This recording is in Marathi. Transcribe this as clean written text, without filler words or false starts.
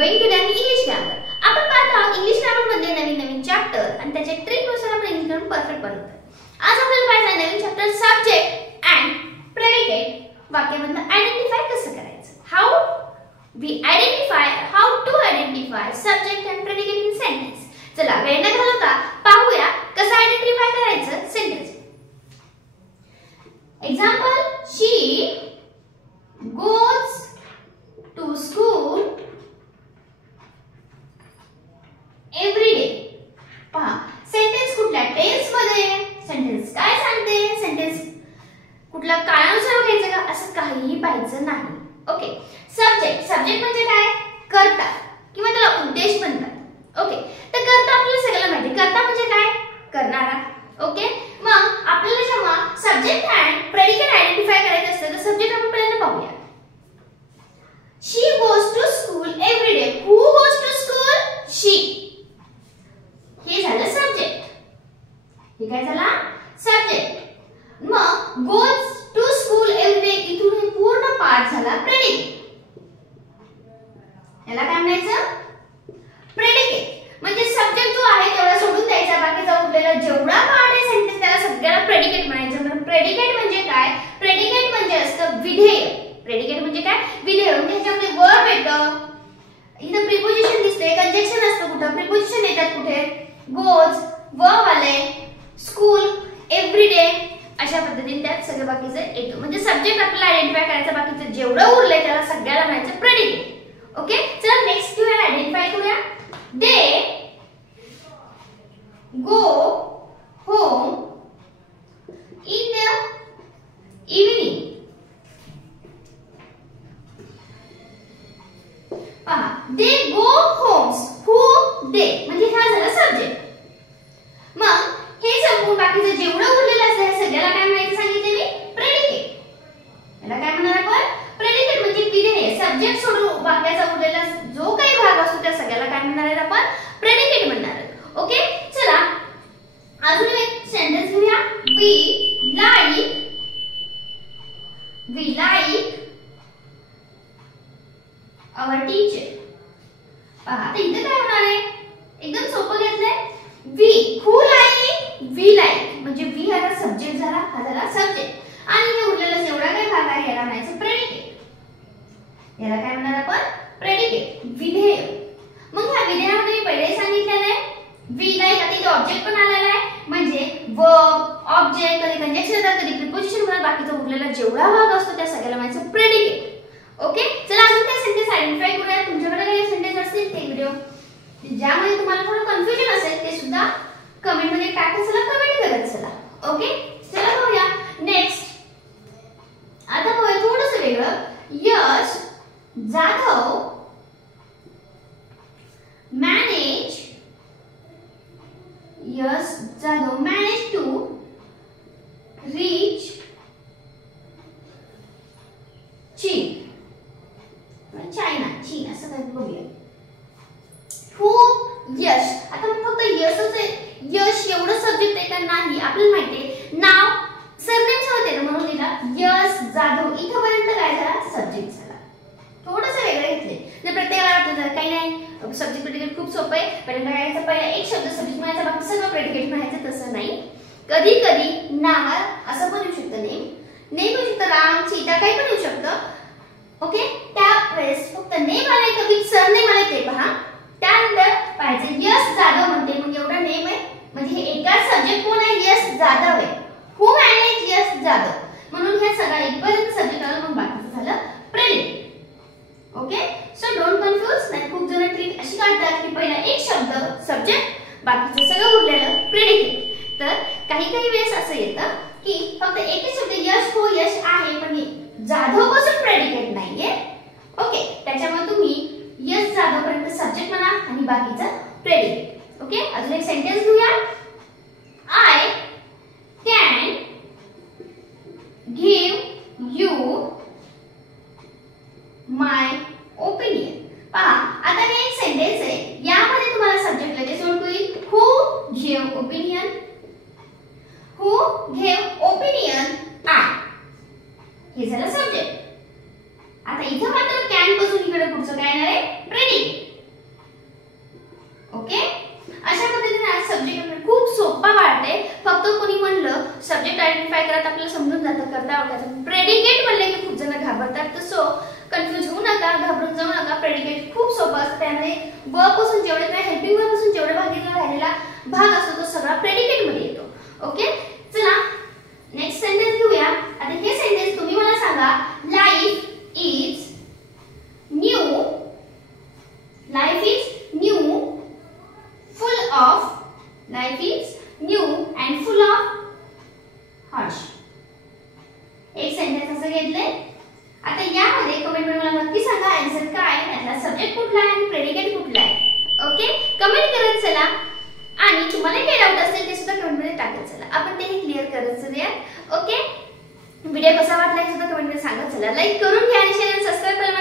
going to learn English grammar. आपण पाहत आहोत इंग्लिश ग्रामर मध्ये नवीन चॅप्टर आणि त्याच्या ट्रिक नुसार आपण इंग्लिश ग्रामर परफेक्ट बनवतो. आज आपल्याला पाहायचं आहे नवीन चॅप्टर सब्जेक्ट अँड प्रेडिकेट. वाक्यामधून आयडेंटिफाय कसं करायचं. How to identify subject and predicate in sentence. चला वेळ न घालवता पाहूया कसं आयडेंटिफाय करायचं sentence. Example, she goes to school every day. पहा सेंटेन्स कुठल्या टेन्स मध्ये, सेंटेन्स काय सांगते, सेंटेन्स कुठल्या काळानुसार घ्यायचं का असं काहीही पाहायचं नाही. ओके. सब्जेक्ट म्हणजे काय, कर्ता किंवा त्याला उद्देश म्हणतात. ओके. तर कर्ता आपल्याला सगळ्यांना माहिती, कर्ता म्हणजे काय, करणारा. ओके. मग आपल्याला जेव्हा सब्जेक्ट अँड प्रेडिकेट आयडेंटिफाय करायचं असतं तर सब्जेक्ट आपण पहिल्यांदा पाहूया. She goes to school every day. Who goes to school? She. हे झालं सब्जेक्ट. हे काय झाला सब्जेक्ट. मग goes to school every day इथून हे पूर्ण पार्ट झाला प्रेडिकेट. याला काय म्हणायचं, प्रेडिकेट. म्हणजे सब्जेक्ट जो आहे तेवढा सोडून द्यायचा, बाकीचा उरलेला जेवढा पार्ट आहे सेंटेन्स त्याला सगळ्याला प्रेडिकेट म्हणायचं. म्हणून प्रेडिकेट म्हणजे काय, प्रेडिकेट म्हणजे असतं विधेय. प्रेडिकेट म्हणजे काय, विधेय. म्हणजे ह्याच्यामध्ये वर्ब येतं, इथं प्रिपोजिशन दिसते, कंजक्शन असतं, कुठं प्रिपोजिशन येतात, कुठे गोज, वर्ब आले, स्कूल, एव्हरीडे, अशा पद्धतीने त्यात सगळं बाकीचं येतं. म्हणजे सब्जेक्ट आपल्याला आयडेंटिफाय करायचं, बाकीचं जेवढं उरलंय त्याला सगळ्याला म्हणायचं प्रेडिकेट. ओके. चला नेक्स्ट घेऊया, आयडेंटिफाय करूया. They go home in the evening. पहा, दे गो होम्स. हू, दे म्हणजे हा झाला सब्जेक्ट. मग हे संपून बाकीचं जेवढं उरलेलं असतं हे सगळ्याला काय म्हणायचं सांगितले मी, प्रेडिकेट. याला काय म्हणणार आपण, प्रेडिकेट म्हणजे विधेय. सब्जेक्ट सोडून वाक्याचा उरलेला जो काही भाग असतो त्या सगळ्याला काय म्हणणार आहे आपण, प्रेडिकेट म्हणणार आहे. ओके. चला अजून एक सेंटेन्स घेऊया. We like our teacher. पहा आता इथे काय होणार आहे, एकदम सोपं घेतलंय. वी लाईक म्हणजे वी हा सब्जेक्ट झाला, हा झाला सब्जेक्ट आणि हे उरलेला जेवढा काही भाग आहे याला म्हणायचं प्रेडिकेट. याला काय म्हणणार आपण, प्रेडिकेट, विधेय. मग ह्या विधेयामध्ये मी पहिले सांगितलेलं आहे वी लाईक. आता इथे ऑब्जेक्ट पण आलेला आहे म्हणजे वर्ब, ऑब्जेक्ट, कधी कंजक्शन येतात, कधी प्रिपोजिशन म्हणतात, बाकीचा उरलेला जेवढा भाग असतो त्या सगळ्याला म्हणायचं प्रेडिकेट. ओके. चला अजून काय सेंटेन्स आयडेंटिफाय करूया. तुमच्याकडे काही सेंटेन्स असतील ते व्हिडिओ ज्यामध्ये तुम्हाला थोडं कन्फ्युजन असेल ते सुद्धा कमेंट मध्ये टाका. चला कमेंट करत चला. ओके. चला बघूया नेक्स्ट. आता बघूया थोडंसं वेगळं. यश जाधव मॅनेज टू रीच चीन असं काय बघूया. खूप यश. आता फक्त यशच आहे, यश एवढं सब्जेक्ट आहे का नाही, आपल्याला माहिती आहे नाव सरनेम सोबत येतं म्हणून लिहिला यश जाधव. इथपर्यंत काय झाला, सब्जेक्ट झाला. थोडंसं वेगळं घेतले. जर प्रत्येकाला वाटतं काही नाही सब्जेक्ट प्रेडिकेट खूप सोपं आहे, पहिल्यांदा काय पहिला एक शब्द सब्जेक्ट म्हणायचा बाकी सगळं प्रेडिकेट म्हणायचं, तसं नाही. कधी कधी नाव असं पण येऊ शकतं, नेम येऊ शकतं, राम, सीता काही पण येऊ शकतं. ओके. त्यावेळेस फक्त नेम आले का विथ सरनेम आले ते पहा. त्यानंतर पाहायचं यश जाधव म्हणते, मग एवढा नेम आहे म्हणजे हे एकाच सब्जेक्ट कोण आहे, यश जाधव आहे. हू मॅनेज यश जाधव म्हणून हे सगळं एकपर्यंत सब्जेक्ट आलं, मग बाकीचं झालं predicate. Okay. So don't confuse. नाही खूप जण ट्रिक अशी काढतात की पहिला एक शब्द सब्जेक्ट बाकीचं सगळं उरलेलं प्रेडिकेट. तर काही वेळेस असं येतं की फक्त एकच शब्द यश हो यश आहे पण जाधव पासून प्रेडिकेट नाहीये. ओके. त्याच्यामुळे तुम्ही यश जाधव पर्यंत सब्जेक्ट म्हणा आणि बाकीचं प्रेडिकेट. ओके. अजून एक सेंटेन्स घेऊया. I can give you my opinion. पहा आता हे एक सेंटेन्स आहे, यामध्ये तुम्हाला सब्जेक्ट लगेच ओळखू येईल. Who give opinion, who give opinion I. हे झालं सब्जेक्ट. आता इथं मात्र कॅन पासून इकडे पुढचं काय येणार आहे, प्रेडिकेट. कन्फ्युज होऊ नका, घाबरून जाऊ नका. प्रेडिकेट खूप सोपं असतं. त्यामध्ये वर्ब पासून जेवढे काय हेल्पिंग वर्ब पासून जेवढे राहिलेला भाग असतो तो सगळा प्रेडिकेट मध्ये येतो. ओके, चला नेक्स्ट सेंटेन्स घेऊया. आता हे सेंटेन्स तुम्ही मला सांगा. Life is new, life is new full of, life is new and full of Harsh. एक सेंटेन्स असं घेतलंय. आता यामध्ये कमेंट मध्ये मला नक्की सांगा आन्सर काय, यातला सब्जेक्ट कुठला आहे आणि प्रेडिकेट कुठला आहे. ओके, कमेंट करत चला. आणि तुम्हाला काही डाऊट असेल ते सुद्धा कमेंट मध्ये टाकत चला, आपण ते क्लिअर करत चलूया. ओके, व्हिडिओ कसा वाटला हे सुद्धा कमेंट मध्ये सांगत चला. लाईक करून घ्या आणि चॅनल सबस्क्राइब करा.